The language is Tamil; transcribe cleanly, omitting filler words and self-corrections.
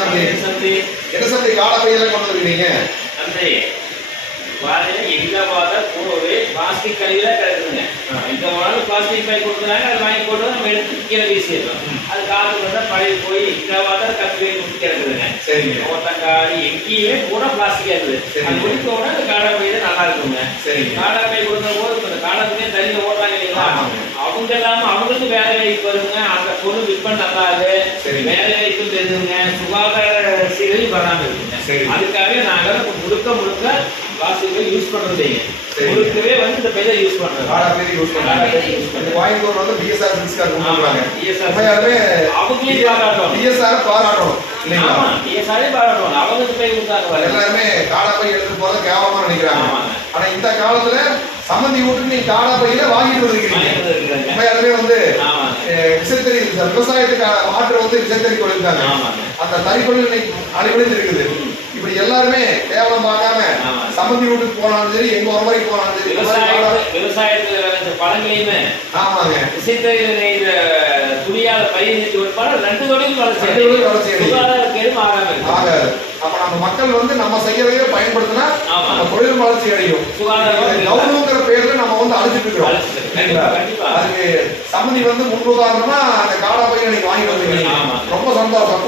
சந்தை என்ன சந்தை காடப்பையெல்லாம் கொண்டு வந்துருக்கீங்க சந்தை பாருங்க எங்க பார்த்தா பூராவே பிளாஸ்டிக் கழிவுல கிடக்குதுங்க. எங்க போனாலும் பிளாஸ்டிக் பை கொடுக்குறாங்க, அதை வாங்கி போட்டு நம்ம எடுத்து கீழே வீசிடுறோம். அது காற்று பார்த்தா பழைய போய் எங்க பார்த்தா கத்துவே முட்டி கிடக்குதுங்க. சரிங்க. ஓட்டங்காடி எங்கேயுமே கூட பிளாஸ்டிக் இருக்குது. அது முடிக்க உடனே அந்த காடை பை தான் நல்லா இருக்குங்க. சரிங்க. காடை பை கொடுக்குற போது இந்த காடை பையே தண்ணியில ஓட்டாங்க இல்லைங்களா, அவங்க இல்லாம அவங்களுக்கு வேலை வாய்ப்பு வருங்க. அந்த பொருள் விற்பனை நல்லாது, வேலை வாய்ப்பு தெரிஞ்சுங்க, சுகாதார சீரழி வராமல் இருக்குங்க. அதுக்காக நாங்க முழுக்க பிளாஸ்டிக் யூஸ் பண்றதே முழுக்கவே வந்து இந்த பையை யூஸ் பண்றோம். வாங்கிக்கோர் வந்து பிஎஸ்ஆர் பிஸ்கார் கொடுக்குறாங்க. அவங்களே பாராட்டணும், பிஎஸ்ஆர் பாராட்டணும் இல்லைங்களா? பிஎஸ்ஆரே பாராட்டணும். அவங்க பை கொடுத்தாங்க. எல்லாருமே காடா பை எடுத்து போறத கேவலமா நினைக்கிறாங்க. ஆனா இந்த காலத்துல சம்மந்தி வீட்டுக்கு நீங்க காடா பையில வாங்கிட்டு வந்துருக்கீங்க. உண்மையாலுமே வந்து விசைத்தறி விவசாயத்துக்கு மாற்று வந்து விசைத்தறி கொடுத்தாங்க. அந்த தறிப்பொழில் இன்னைக்கு அடிப்படையில் இருக்குது. இப்படி எல்லாருமே கேவலம் பார்க்காம சம்மந்தி வீட்டுக்கு போனாலும் சரி, எங்க ஒரு முறைக்கு போனாலும் சரி, விவசாயத்துல பழங்களையுமே ஆமாங்க விசைத்தறி துணியால பயிர் நீட்டி கொடுப்பாரு. ரெண்டு தொழில் வளர்ச்சி ஆகாது. அப்ப நம்ம மக்கள் வந்து நம்ம செய்யறதையே பயன்படுத்தினா நம்ம தொழில் வளர்ச்சி அடையும். கௌரவங்கிற பேர்ல நம்ம வந்து அழைச்சிட்டு இருக்கிறோம். அதுக்கு சம்மந்தி வந்து முன்னுதாரணமா அந்த காடா பையன் வாங்கி வந்துருக்கீங்க. ரொம்ப சந்தோஷம்.